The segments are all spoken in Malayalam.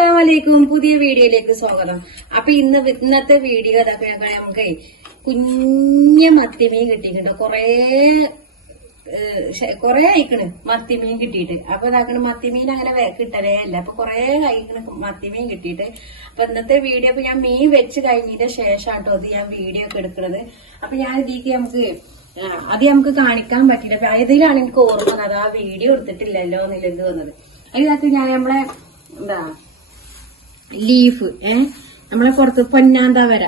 അസ്സലാമലൈക്കും. പുതിയ വീഡിയോയിലേക്ക് സ്വാഗതം. അപ്പൊ ഇന്നത്തെ വീഡിയോ ഇതൊക്കെ നമുക്ക് കുഞ്ഞ മത്തിമീൻ കിട്ടിയിട്ടുണ്ട്. കൊറേ അയക്കണ് മത്തിമീൻ കിട്ടിയിട്ട്. അപ്പൊ ഇതാക്കണ് മത്തിമീൻ അങ്ങനെ കിട്ടലേ അല്ല. അപ്പൊ കൊറേ അയക്കണ് മത്തിമീൻ കിട്ടിയിട്ട്. അപ്പൊ ഇന്നത്തെ വീഡിയോ ഇപ്പൊ ഞാൻ മീൻ വെച്ച് കഴിഞ്ഞതിന്റെ ശേഷാട്ടോ ഇത് ഞാൻ വീഡിയോ ഒക്കെ എടുക്കുന്നത്. അപ്പൊ ഞാൻ ഇതിലേക്ക് നമുക്ക് കാണിക്കാൻ പറ്റില്ല. അപ്പൊ അതിലാണ് എനിക്ക് ഓർമ്മ വന്നത് ആ വീഡിയോ എടുത്തിട്ടില്ലല്ലോ എന്നുള്ളത് വന്നത്. അതിനകത്ത് ഞാൻ നമ്മളെ ലീഫ് നമ്മളെ പുറത്ത് പൊന്നാന്തവര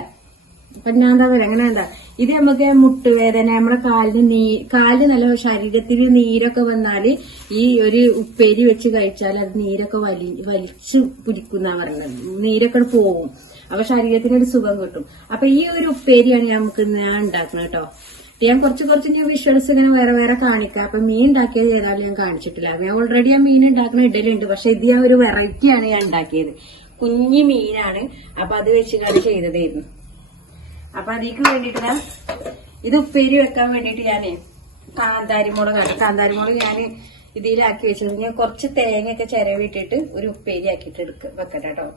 അങ്ങനെ എന്താ ഇത് നമുക്ക് മുട്ടുവേദന നമ്മളെ കാലിന് നല്ല ശരീരത്തിന് നീരൊക്കെ വന്നാല് ഈ ഒരു ഉപ്പേരി വെച്ച് കഴിച്ചാൽ അത് നീരൊക്കെ വലിച്ചു പിടിക്കുന്ന പറയുന്നത്. നീരൊക്കെ പോവും. അപ്പൊ ശരീരത്തിനൊരു സുഖം കിട്ടും. അപ്പൊ ഈ ഒരു ഉപ്പേരിയാണ് ഞാൻ ഉണ്ടാക്കുന്നത് കേട്ടോ. ഞാൻ കുറച്ച് ഞാൻ വിഷ്വൽസ് ഇങ്ങനെ വേറെ കാണിക്കാം. അപ്പൊ മീൻ ഉണ്ടാക്കിയത് ഏതായാലും ഞാൻ കാണിച്ചിട്ടില്ല. ഞാൻ ഓൾറെഡി ആ മീൻ ഉണ്ടാക്കുന്ന ഇടലുണ്ട്. പക്ഷെ ഇത് ഞാൻ ഒരു വെറൈറ്റിയാണ് ഞാൻ ഉണ്ടാക്കിയത്. കുഞ്ഞു മീനാണ്. അപ്പൊ അത് വെച്ച് ചെയ്തതായിരുന്നു. അപ്പൊ അതിക്ക് വേണ്ടിട്ട് ഇത് ഉപ്പേരി വെക്കാൻ വേണ്ടിട്ട് ഞാന് കാന്താരിമുളക് ഞാൻ ഇതിലാക്കി വെച്ചത്. ഞാൻ കുറച്ച് തേങ്ങയൊക്കെ ചിരവിട്ടിട്ട് ഒരു ഉപ്പേരി ആക്കിയിട്ട് വെക്കട്ടെ കേട്ടോ.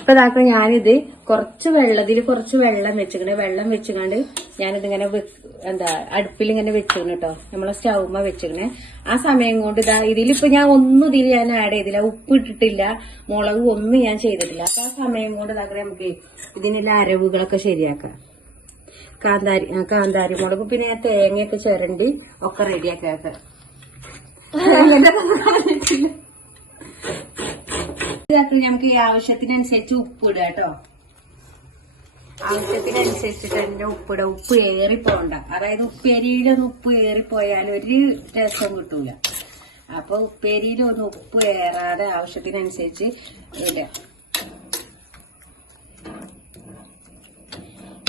ഇപ്പൊ ഇതാക്കും ഞാനിത് കുറച്ച് വെള്ളം വെച്ചിക്കണേ. വെള്ളം വെച്ചുകൊണ്ട് ഞാനിതിങ്ങനെ അടുപ്പിൽ ഇങ്ങനെ വെച്ചിരുന്നു കേട്ടോ. നമ്മളെ സ്റ്റൗമ്മ വെച്ചിക്കണേ. ആ സമയം കൊണ്ട് ഇതിലിപ്പോ ഞാൻ ഞാൻ ആഡ് ചെയ്തില്ല. ഉപ്പ് ഇട്ടിട്ടില്ല, മുളക് ഒന്നും ഞാൻ ചെയ്തിട്ടില്ല. അപ്പൊ ആ സമയം കൊണ്ട് നമുക്ക് ഇതിനുള്ള അരവുകളൊക്കെ ശരിയാക്കാം. കാന്താരി മുളകും പിന്നെ ഞാൻ തേങ്ങയൊക്കെ ചിരണ്ടി ഒക്കെ റെഡിയാക്കാം. നമുക്ക് ഈ ആവശ്യത്തിനനുസരിച്ച് ഉപ്പ് ഇടുക കേട്ടോ. ആവശ്യത്തിനനുസരിച്ചിട്ട് തന്നെ ഉപ്പിടുക. ഉപ്പ് ഏറിപ്പോണ്ട. അതായത് ഉപ്പേരിയിലൊന്നും ഉപ്പ് ഏറിപ്പോയാൽ ഒരു രസം കിട്ടൂല. അപ്പൊ ഉപ്പേരിയിലൊന്നും ഉപ്പ് ഏറാതെ ആവശ്യത്തിനനുസരിച്ച് ഇടുക.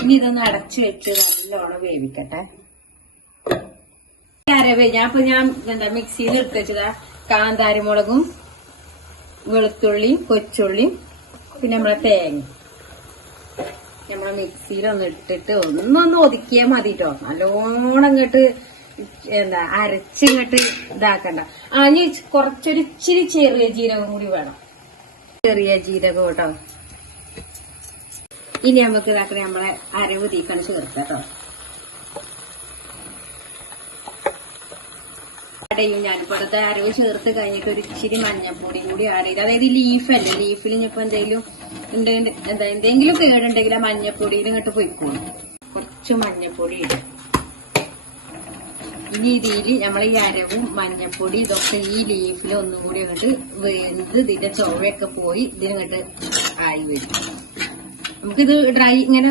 ഇനി ഇതൊന്ന് അടച്ചു വെച്ച് നല്ലോണം വേവിക്കട്ടെ. ഞാൻ മിക്സിയിൽ എടുത്ത് വെച്ചതാ കാന്താരിമുളകും വെളുത്തുള്ളിയും കൊച്ചുള്ളിയും പിന്നെ നമ്മളെ തേങ്ങ നമ്മളെ മിക്സിയിലൊന്ന് ഇട്ടിട്ട് ഒന്നൊന്ന് ഒതുക്കിയാൽ മതി കേട്ടോ. നല്ലോണം ഇങ്ങോട്ട് അരച്ചിങ്ങോട്ട് ഇതാക്കണ്ട. ഇനി ഇച്ചിരി ചെറിയ ജീരകം കൂടി വേണം. ചെറിയ ജീരകം കേട്ടോ. ഇനി നമുക്ക് ഇതാക്കണ നമ്മളെ അരവ് തീക്കണം ചേർക്കാം കേട്ടോ. ഞാനിപ്പോ അടുത്ത അരവ് ചേർത്ത് കഴിഞ്ഞിട്ട് ഒരു ഇച്ചിരി മഞ്ഞപ്പൊടിയും കൂടി ആഡ് ചെയ്ത്. അതായത് ലീഫല്ലേ, ലീഫിൽ ഇനിയിപ്പോ എന്തെങ്കിലും കേടുണ്ടെങ്കിൽ ആ മഞ്ഞപ്പൊടിയിൽ ഇങ്ങോട്ട് പോയിക്കോളും. കുറച്ച് മഞ്ഞപ്പൊടി ഇടും. ഇനി ഇതിൽ നമ്മളെ ഈ അരവും മഞ്ഞപ്പൊടി ഇതൊക്കെ ഈ ലീഫിൽ ഒന്നും കൂടി അങ്ങോട്ട് വെന്ത് ഇതിന്റെ ചൊവ്വയൊക്കെ പോയി ഇതിനങ്ങോട്ട് ആയി വരും. നമുക്കിത് ഇങ്ങനെ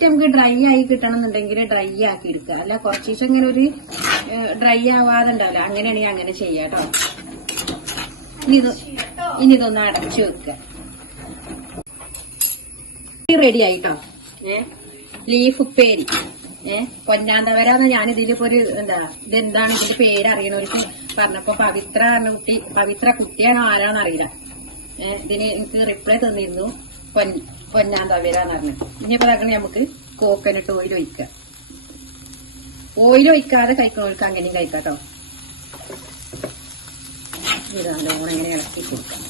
നമുക്ക് ഡ്രൈ ആയി കിട്ടണം എന്നുണ്ടെങ്കിൽ ഡ്രൈ ആക്കി എടുക്കുക. അല്ല കുറച്ച് ദിവസം ഇങ്ങനെ ഒരു ഡ്രൈ ആവാതെ ഉണ്ടാവില്ല. അങ്ങനെയാണെങ്കിൽ അങ്ങനെ ചെയ്യാട്ടോ. ഇനി ഇതൊന്ന് അടച്ചു വെക്കുക. റെഡി ആയിട്ടോ. ലീഫ് ഉപ്പേരി പൊന്നാന്തവരാന്ന് ഞാനിതിലിപ്പോ ഒരു ഇതെന്താണ് ഇതിന്റെ പേര് അറിയണവർക്ക് പറഞ്ഞപ്പോ പവിത്ര കുട്ടിയാണോ ആരാന്ന് അറിയില്ല. ഇതിന് എനിക്ക് റിപ്ലൈ തന്നിരുന്നു പൊന്നാന്തവരാന്ന് പറഞ്ഞു. ഇനിയിപ്പോ നമുക്ക് കോക്കനട്ട് ഓയിൽ ഒഴിക്കുക. ഓയിൽ ഒഴിക്കാതെ കഴിക്കണവർക്ക് അങ്ങനെയും കഴിക്കാട്ടോ. ഇതാണ്ട് ഇങ്ങനെ ഇളക്കി കൊടുക്കാം.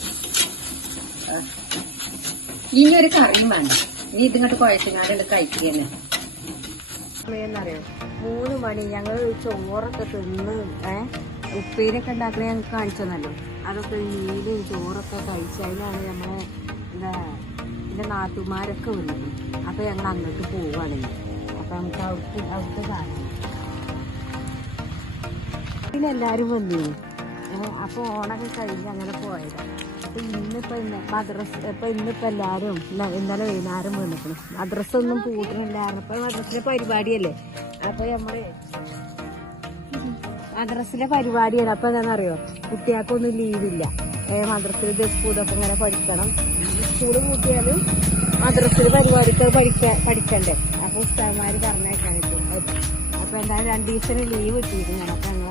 ഇനി ഒരു കറിയും വേണ്ട. ഇനി ഇതിങ്ങോട്ട് കുഴച്ചിങ്ങാണ്ട് കഴിക്കുക തന്നെ. സമയെന്നറിയോ 3 മണി. ഞങ്ങൾ ചോറൊക്കെ തിന്ന് ഉപ്പേരിയൊക്കെ ഉണ്ടാക്കണ ഞങ്ങൾക്ക് കാണിച്ചതല്ലോ. അതൊക്കെ മീനും ചോറൊക്കെ കഴിച്ചതിനാണ് നമ്മളെ എന്റെ നാട്ടുമാരൊക്കെ വന്നത്. അപ്പൊ ഞങ്ങൾ അങ്ങോട്ട് പോവുകയാണെങ്കിൽ അപ്പൊ നമുക്ക് അവിടുത്തെ കാണാം. പിന്നെ എല്ലാരും വന്നു. അപ്പൊ ഓണൊക്കെ കഴിഞ്ഞ് അങ്ങനെ പോയതാണ്. അപ്പൊ ഇന്നിപ്പോ എല്ലാരും ഇന്നലെ വൈകുന്നേരം വന്നിക്കണം. മദ്രസൊന്നും പൂട്ടണില്ലായിരുന്നു. ഇപ്പൊ മദ്രസിലെ പരിപാടിയല്ലേ. അപ്പൊ മദ്രസിലെ പരിപാടിയാണ്. അപ്പൊ എന്താണെന്നറിയോ, കുട്ടികൾക്കൊന്നും ലീവില്ല. മദ്രസിൽ ദഫ് ഇതൊക്കെ ഇങ്ങനെ പഠിക്കണം. സ്കൂള് കൂട്ടിയാലും മദ്രസിൽ പരിപാടിക്ക് പഠിക്കണ്ടേ. അപ്പൊ ഉസ്താദ്മാര് പറഞ്ഞേക്കാനിട്ട്. അപ്പൊ എന്തായാലും 2 ദിവസത്തിന് ലീവ് കിട്ടിയിരുന്നു. അപ്പൊ ഞങ്ങൾ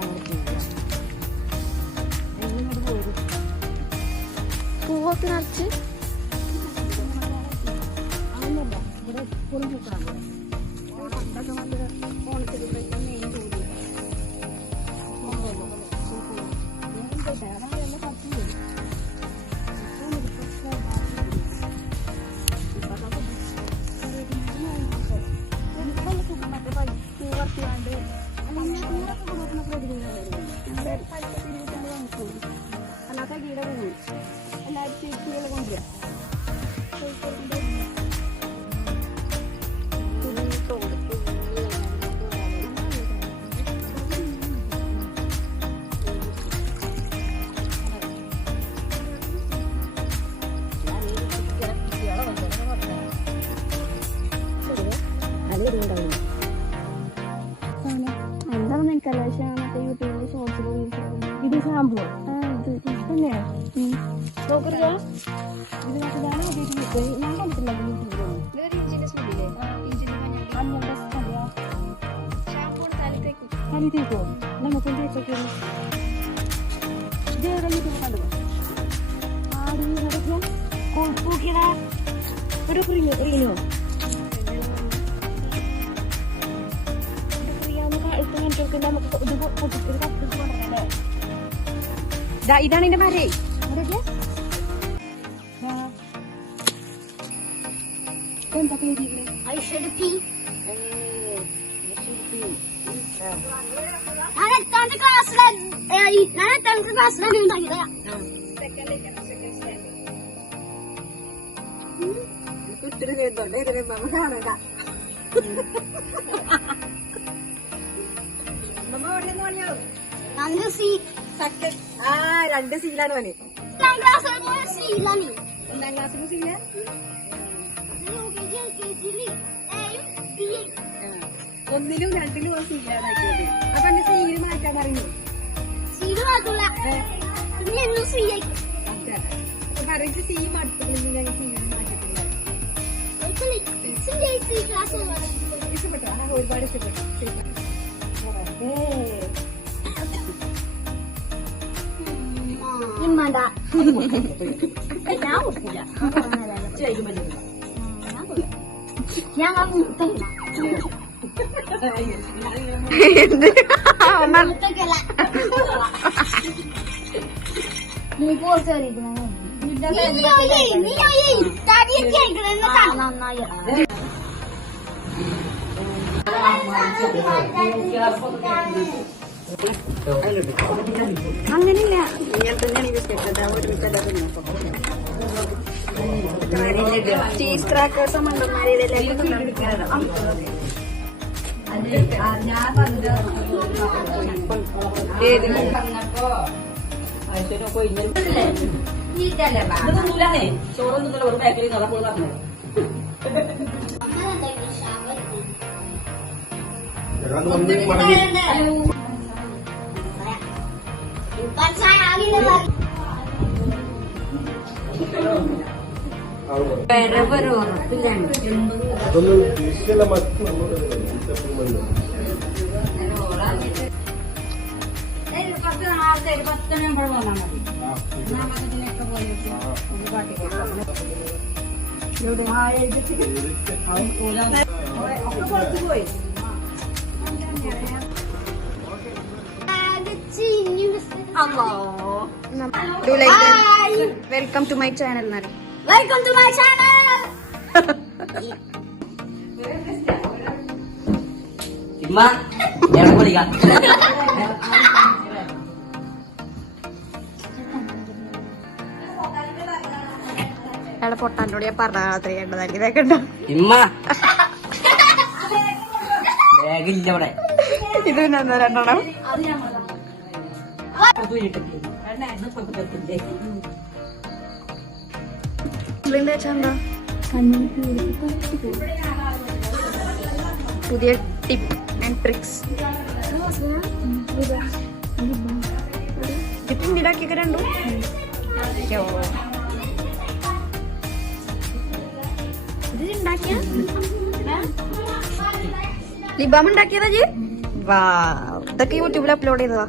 അങ്ങോട്ട് പോരും. പൂവൊക്കെ നിറച്ച് അതൊന്നുമല്ല. ഇവിടെ എപ്പോഴും പൂക്കാണ്. പണ്ടൊക്കെ നല്ല ഓണത്തിന് മെയിൻ ജോലി അതാണ് എല്ലാം പറ്റി. കൊണ്ടുവരാം. എന്താണെന്ന് എനിക്കല്ല, പക്ഷെ മറ്റേ യൂട്യൂബിൽ ഷോർട്സിൽ ഇത് ഷാമ്പൂ തന്നെ നോക്കരുത്. ഇത് ഞാൻ കണ്ടിട്ടില്ല യൂട്യൂബിലൊന്നും. തലി തേക്കോ? നമുക്ക് തേച്ചൊക്കെ ഇത് എവിടെ യൂട്യൂബ് കണ്ടു പൂക്കിയതാ ഒരു റീനോ ഇതാണ് എന്റെ മരേ. എന്താ പേര്? ക്ലാസ്സിലാണ് ഉണ്ടാക്കിയതാ. രണ്ട് സീലാണ് മോനെ. സീലാണ്. ഒന്നാം ക്ലാസ്സിന് സീല. ഒന്നിലും രണ്ടിലും ഒരു സീലാണ് ആക്കിയത്. അപ്പൊ എന്റെ സീല് മാറ്റാൻ പറഞ്ഞു. സീല് മാത്രല്ല കറക്റ്റ് സീ മടുത്തില്ലെങ്കിൽ ഞാൻ സീല് മാറ്റിട്ടില്ല. ഇഷ്ടപ്പെട്ടോ? ഒരുപാട് ഇഷ്ടപ്പെട്ടു. അങ്ങനില്ല. ചീസ് ക്രാക്കേഴ്സ് ചോറൊന്നും ഒരു പാക്കിൽ നടപ്പോൾ പറഞ്ഞു. Welcome to my channel. Welcome to my channel. അയാളെ പൊട്ടാൻ്റെ കൂടെ പറഞ്ഞാൽ ഇതൊക്കെ ഉണ്ടോ? ഇത് പിന്നെ എന്താ രണ്ടെണ്ണം? പുതിയ ടിപ്പ് ആൻഡ് ട്രിക്സ്. ടിപ്പ് ഉണ്ടാക്കിയൊക്കെ രണ്ടു ഇത് ഉണ്ടാക്കിയ ലിബാം ഉണ്ടാക്കിയതാ ജി? വാ, ഇതൊക്കെ യൂട്യൂബിൽ അപ്ലോഡ് ചെയ്തതാ.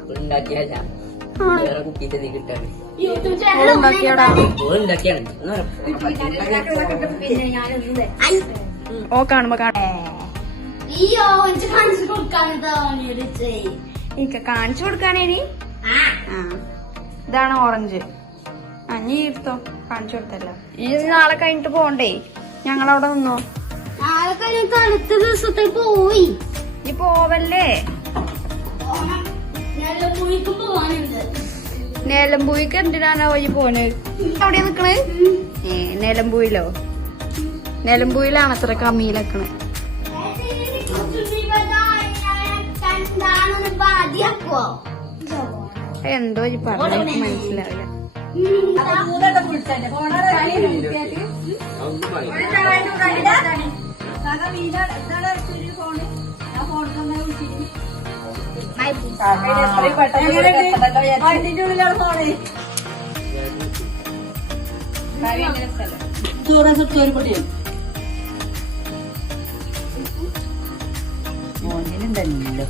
ഓ കാണുമ്പോ കാണിച്ചു കൊടുക്കാനേനി. ഇതാണ് ഓറഞ്ച്. നീ എടുത്തോ, കാണിച്ചു കൊടുത്തല്ലോ. ഈ നാളെ കഴിഞ്ഞിട്ട് പോണ്ടേ? ഞങ്ങളവിടെ നിന്നോ? അടുത്ത ദിവസത്തെ പോയി. ഈ പോവല്ലേ? നിലമ്പൂയിക്ക് എന്തിനാണോ വഴി പോണ് അവിടെ നിക്കണ് നിലമ്പൂയിലോ നിലമ്പൂയിലാണ് അത്ര കമ്മിയിലെക്കണ് എന്തോ ഈ പറഞ്ഞ മനസ്സിലാവില്ല മോനിലുണ്ടല്ലോ